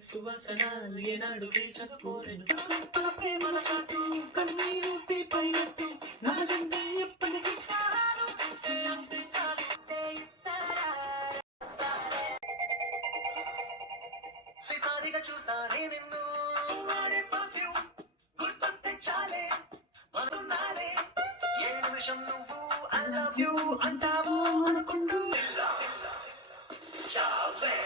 సువాసన ఏనాడు చకపోరెను ప్రేమల చాటు కన్నీరు తీపైనట్టు నా జన్మే ఎప్పటికీ కాదు అంతే చాలు సారిగా చూసానే నిన్ను వాడే పర్ఫ్యూమ్ గుర్తొస్తే చాలే అనుకున్నానే ఏ నిమిషం నువ్వు ఐ లవ్ యూ అంటావు అనుకుంటూ చావే